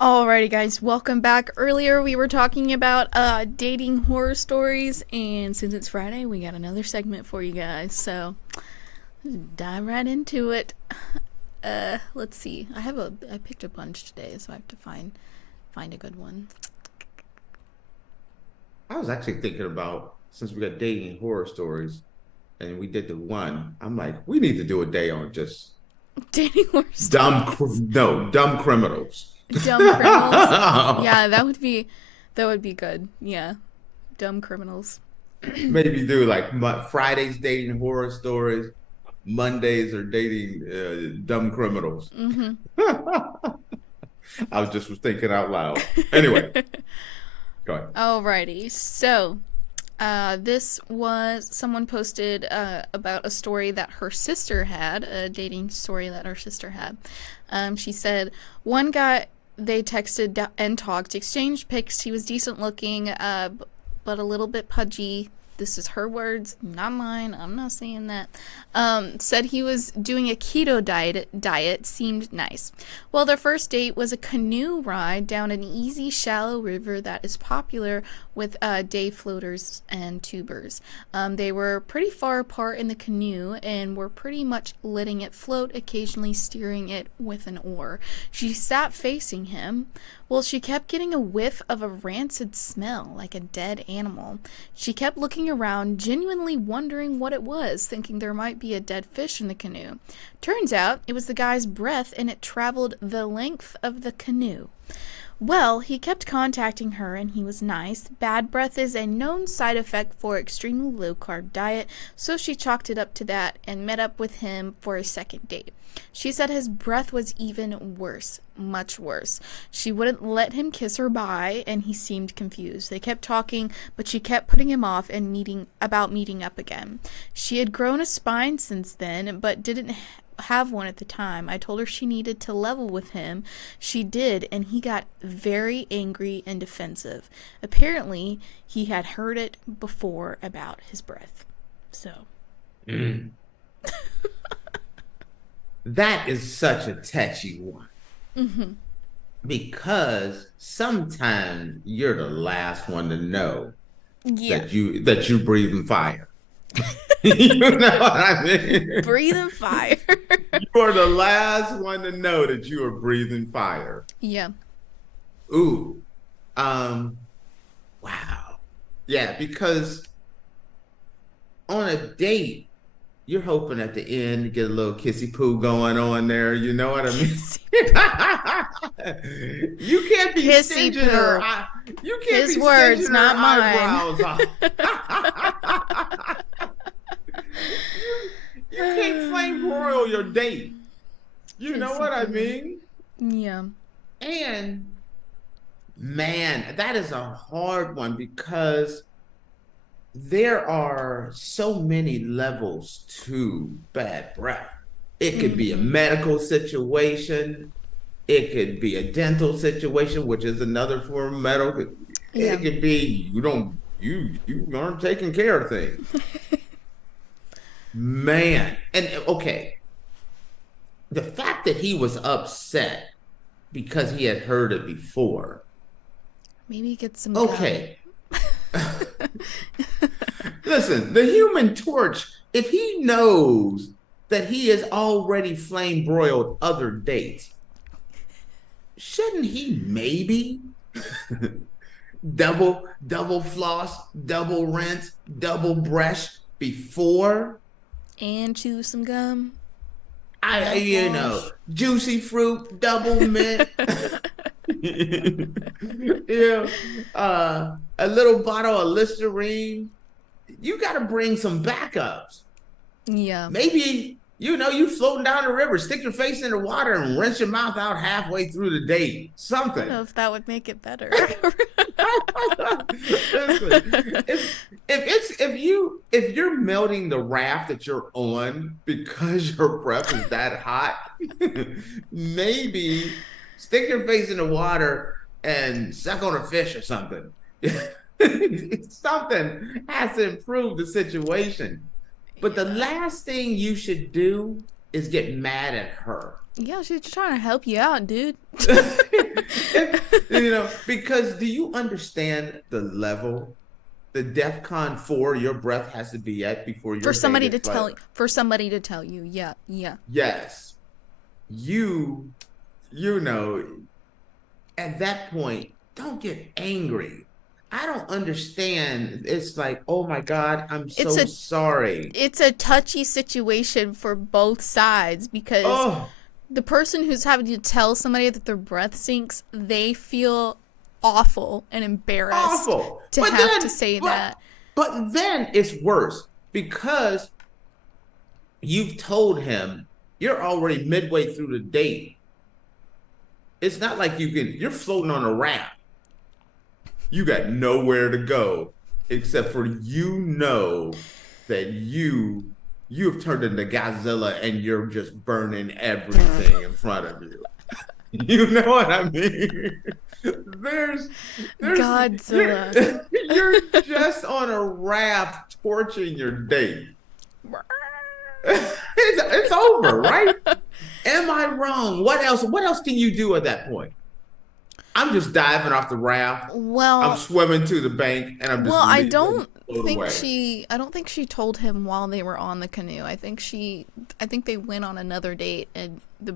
Alrighty, guys, welcome back. Earlier, we were talking about dating horror stories, and since it's Friday, we got another segment for you guys. So, dive right into it. Let's see. I picked a bunch today, so I have to find a good one. I was actually thinking about since we got dating horror stories and we did the one, I'm like, we need to do a day on just Dating horror stories. dumb criminals. Dumb criminals. Yeah, that would be good. Yeah, dumb criminals. Maybe do like Fridays dating horror stories, Mondays are dating dumb criminals. Mm-hmm. I was thinking out loud. Anyway, go ahead. Alrighty, so this was someone posted about a story that her sister had, a dating story that her sister had. She said one guy they texted and talked, exchanged pics. He was decent looking, but a little bit pudgy. This is her words, not mine. I'm not saying that. Said he was doing a keto diet, seemed nice. Well, their first date was a canoe ride down an easy, shallow river that is popular with day floaters and tubers. They were pretty far apart in the canoe and were pretty much letting it float, occasionally steering it with an oar. She sat facing him. Well, she kept getting a whiff of a rancid smell, like a dead animal. She kept looking around, genuinely wondering what it was, thinking there might be a dead fish in the canoe. Turns out it was the guy's breath, and it traveled the length of the canoe. Well, he kept contacting her, and he was nice. Bad breath is a known side effect for extremely low-carb diet, so she chalked it up to that and met up with him for a second date. She said his breath was even worse, much worse. She wouldn't let him kiss her bye, and he seemed confused. They kept talking, but she kept putting him off and meeting up again. She had grown a spine since then, but didn't have one at the time. I told her she needed to level with him. She did, and he got very angry and defensive. Apparently, he had heard it before about his breath. So. Mm. That is such a touchy one. Mm-hmm. Because sometimes you're the last one to know Yeah. that you breathing fire. You know what I mean? Breathing fire. You are the last one to know that you are breathing fire. Yeah. Ooh. Wow. Yeah, because on a date, you're hoping at the end to get a little kissy poo going on there. You know what I mean? You can't be Kissy stinging her. You can't His be words, stinging not her mine. eyebrows. You can't flame broil your date. You know what I mean? Yeah. And man, that is a hard one because there are so many levels to bad breath. It could be a medical situation. It could be a dental situation, which is another form of medical. Yeah. It could be you aren't taking care of things. Man, and okay, the fact that he was upset because he had heard it before. Maybe get some. Okay. Listen, the Human Torch, if he knows that he has already flame broiled other dates, shouldn't he maybe double floss, double rinse, double brush before? And chew some gum. Juicy fruit, double mint. Yeah, a little bottle of Listerine. You got to bring some backups. Yeah. Maybe, you floating down the river, stick your face in the water and rinse your mouth out halfway through the day. Something. I don't know if that would make it better. Listen, if you're melting the raft that you're on because your breath is that hot, maybe stick your face in the water and suck on a fish or something. Something has to improve the situation. But the last thing you should do is get mad at her. Yeah, she's just trying to help you out, dude. Because do you understand the level, the DEFCON 4 your breath has to be at before your For somebody date to is like, for somebody to tell you, yeah. yes, you know, at that point, don't get angry. I don't understand. It's like, oh my God, I'm It's so a sorry. it's a touchy situation for both sides because Oh, the person who's having to tell somebody that their breath stinks, they feel awful and embarrassed awful. to have to say that. But then it's worse because you've told him you're already midway through the date. It's not like you're floating on a raft. You got nowhere to go except for that you have turned into Godzilla and you're just burning everything in front of you. You know what I mean? There's Godzilla. you're just on a raft torching your date. It's over, right? Am I wrong? What else? What else can you do at that point? I'm just diving off the raft. Well, I'm swimming to the bank, and I'm just. well, I don't think she told him while they were on the canoe. I think they went on another date, and the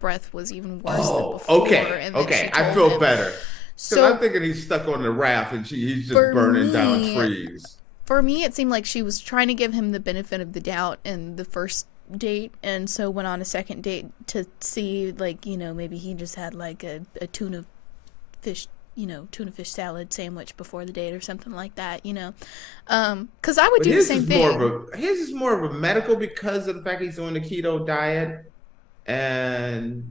breath was even worse than before. Okay. I feel better. So I'm thinking he's stuck on the raft, and he's just burning down trees. For me, it seemed like she was trying to give him the benefit of the doubt in the first date, and so went on a second date to see, like, maybe he just had like a tuna fish salad sandwich before the date or something like that, because I would do the same thing. His is more of a medical because of the fact he's doing the keto diet, and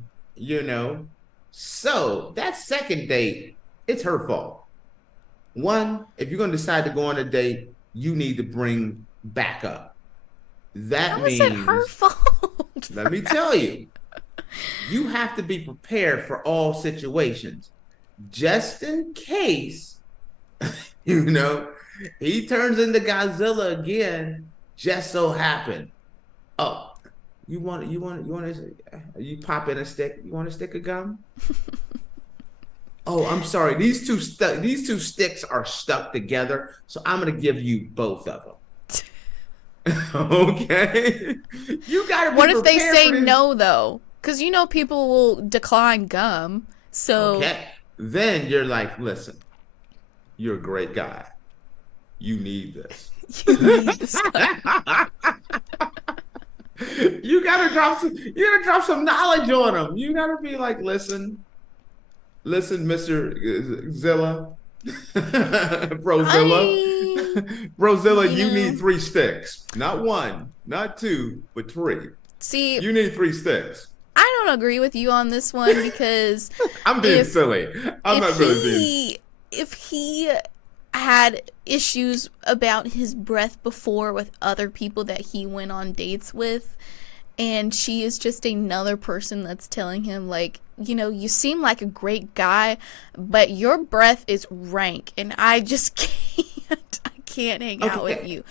so that second date, it's her fault. One, if you're going to decide to go on a date, you need to bring backup. That means, it her fault? Let me tell you, you have to be prepared for all situations, just in case, he turns into Godzilla again. Just so happen. Oh, you pop in a stick? You want a stick of gum? Oh, I'm sorry. These two sticks are stuck together, so I'm gonna give you both of them. Okay, you gotta. What if they say no though? Because people will decline gum. So okay, then you're like, listen, you're a great guy. You need this. You need this. You gotta drop some knowledge on them. You gotta be like, listen, Mr. Zilla, Brozilla, you need 3 sticks. Not 1, not 2, but 3. See, you need 3 sticks. I don't agree with you on this one because I'm being silly. I'm not really being. If he had issues about his breath before with other people that he went on dates with, and she is just another person that's telling him, like, you seem like a great guy, but your breath is rank, and I just can't hang out with you.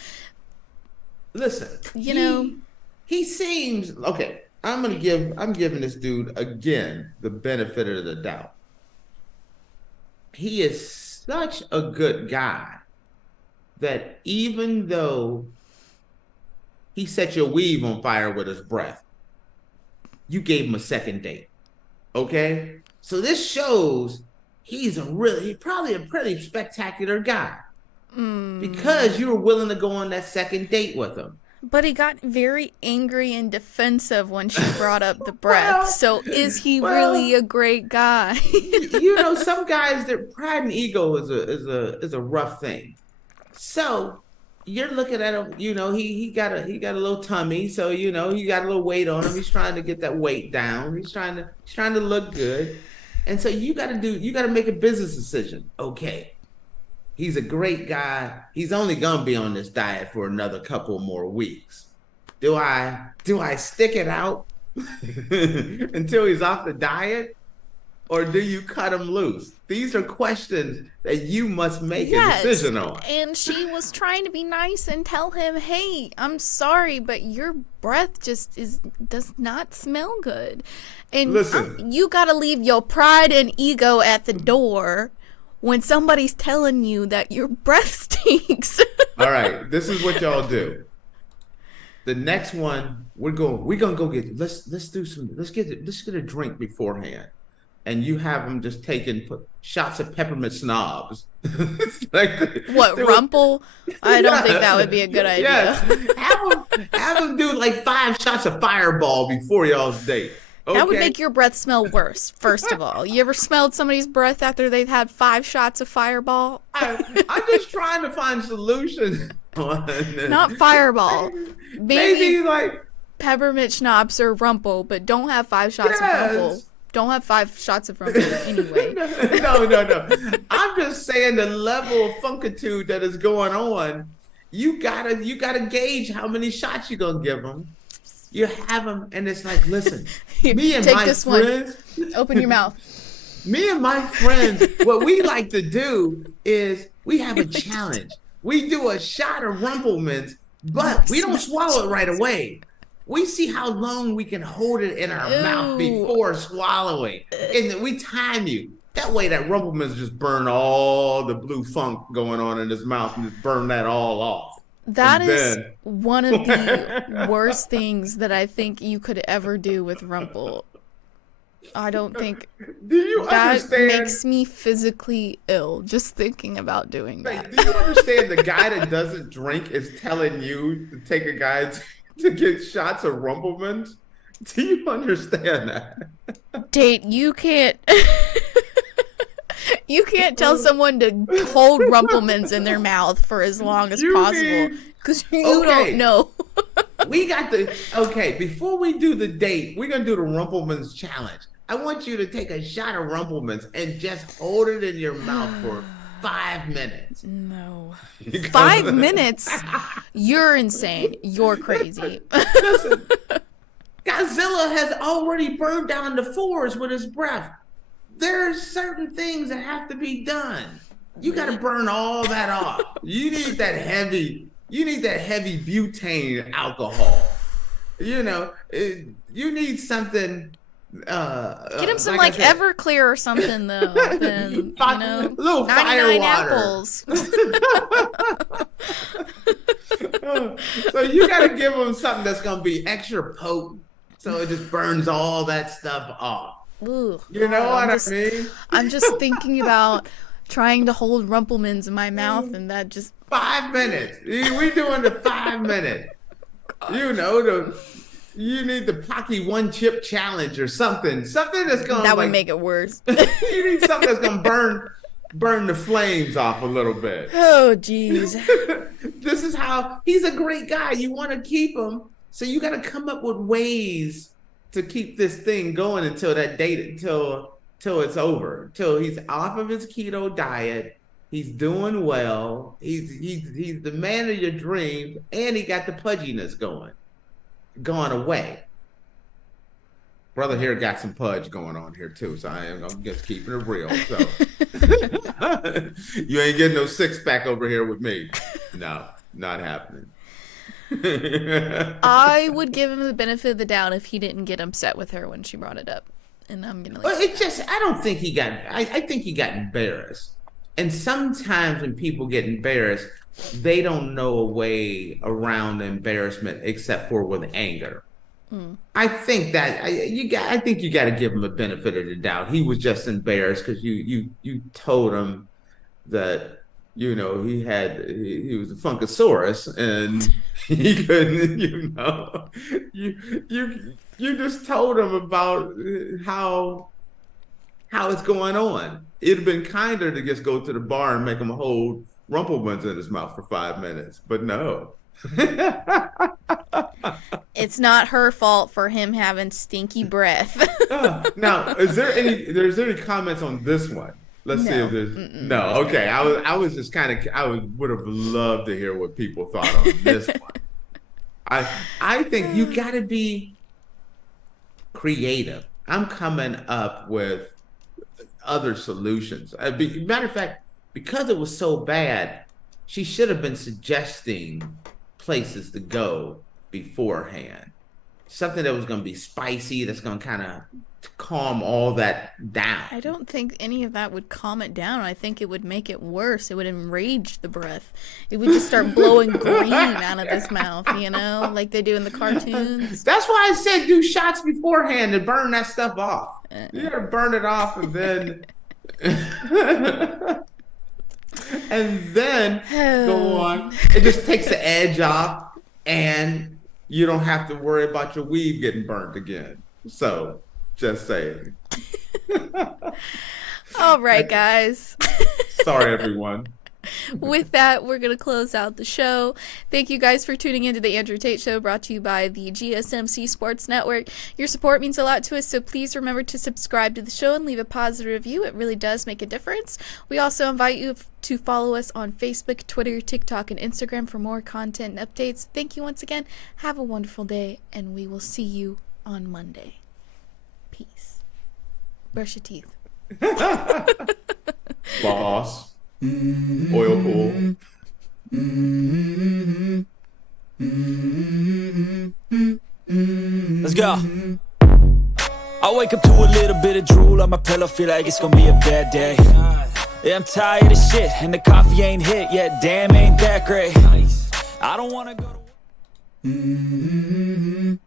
Listen, he seems okay. I'm giving this dude again the benefit of the doubt. He is such a good guy that even though he set your weave on fire with his breath, you gave him a second date. Okay? So this shows he's probably a pretty spectacular guy. Because you were willing to go on that second date with him. But he got very angry and defensive when she brought up the breath. So is he really a great guy? Some guys, their pride and ego is a rough thing. So you're looking at him, he got a little tummy, so he got a little weight on him. He's trying to get that weight down. He's trying to look good. And so you got to make a business decision. Okay. He's a great guy. He's only gonna be on this diet for another couple more weeks. Do I stick it out until he's off the diet? or do you cut them loose? These are questions that you must make a decision on. And she was trying to be nice and tell him, hey, I'm sorry, but your breath just does not smell good. And listen, you got to leave your pride and ego at the door when somebody's telling you that your breath stinks. All right, this is what y'all do. The next one, we're gonna go get. Let's get a drink beforehand, and you have them just put shots of peppermint snobs. Like what, Rumple? I don't think that would be a good idea. Yes. Have them do like 5 shots of Fireball before y'all's date. Okay? That would make your breath smell worse, first of all. You ever smelled somebody's breath after they've had 5 shots of Fireball? I'm just trying to find solutions. Not Fireball. Maybe like peppermint schnapps or Rumple, but don't have 5 shots of Rumple. Don't have 5 shots of Rumple anyway. No. I'm just saying the level of funkitude that is going on. You gotta gauge how many shots you're gonna give them. You have them, and it's like, listen, me and my friends. Open your mouth. Me and my friends, what we like to do is we have a challenge. We do a shot of Rumplemans, but we don't swallow it right away. We see how long we can hold it in our mouth before swallowing. And we time you. That way that Rumplemans just burn all the blue funk going on in his mouth and just burn that all off. That is one of the worst things that I think you could ever do with Rumple. I don't think that makes me physically ill just thinking about doing that. Do you understand the guy that doesn't drink is telling you to take a guy to get shots of Rumplemans? Do you understand that? Tate, you can't you can't tell someone to hold Rumplemans in their mouth for as long as possible because you don't know. Before we do the date, we're going to do the Rumplemans challenge. I want you to take a shot of Rumplemans and just hold it in your mouth for 5 minutes. No. 5 minutes? You're insane. You're crazy. Listen, Godzilla has already burned down the forest with his breath. There are certain things that have to be done. You got to burn all that off. You need that heavy butane alcohol. You need something. Get him some Everclear or something though. Then little 99 fire apples. So you got to give him something that's gonna be extra potent, so it just burns all that stuff off. Ooh, you know what I mean? I'm just thinking about trying to hold Rumplemans in my mouth, and that just 5 minutes. We doing the 5 minutes. You need the Pocky 1 chip challenge or something. Something that's gonna would make it worse. You need something that's gonna burn the flames off a little bit. Oh, jeez. This is how he's a great guy. You want to keep him, so you got to come up with ways to keep this thing going until that date, until it's over, until he's off of his keto diet. He's doing well. He's the man of your dreams, and he got the pudginess going away. Brother here got some pudge going on here too, so I'm just keeping it real. So you ain't getting no 6-pack over here with me. No, not happening. I would give him the benefit of the doubt if he didn't get upset with her when she brought it up. And I'm gonna I don't think he got I think he got embarrassed. And sometimes when people get embarrassed, they don't know a way around the embarrassment except for with anger. I think that you got to give him a benefit of the doubt. He was just embarrassed because you told him that he was a Funkasaurus and he couldn't. You just told him about how it's going on. It'd have been kinder to just go to the bar and make him hold Rumplemans in his mouth for 5 minutes, but no. It's not her fault for him having stinky breath. Now, is there any comments on this one? Let's see if there's no. Okay, I was just would have loved to hear what people thought on this one. I think you got to be creative. I'm coming up with other solutions. Matter of fact, because it was so bad, she should have been suggesting places to go beforehand. Something that was going to be spicy, that's going to kind of calm all that down. I don't think any of that would calm it down. I think it would make it worse. It would enrage the breath. It would just start blowing green out of his mouth, like they do in the cartoons. That's why I said do shots beforehand and burn that stuff off. You gotta burn it off and then and then go on. It just takes the edge off and you don't have to worry about your weave getting burnt again. So just saying. All right, guys. Sorry, everyone. With that, we're going to close out the show. Thank you guys for tuning into the Andrew Tate Show, brought to you by the GSMC Sports Network. Your support means a lot to us, so please remember to subscribe to the show and leave a positive review. It really does make a difference. We also invite you to follow us on Facebook, Twitter, TikTok, and Instagram for more content and updates. Thank you once again. Have a wonderful day, and we will see you on Monday. Peace. Brush your teeth. Boss. Oil pool. Let's go. I wake up to a little bit of drool on my pillow, feel like it's gonna be a bad day. Yeah, I'm tired of shit, and the coffee ain't hit yet. Damn, ain't that great. I don't wanna go to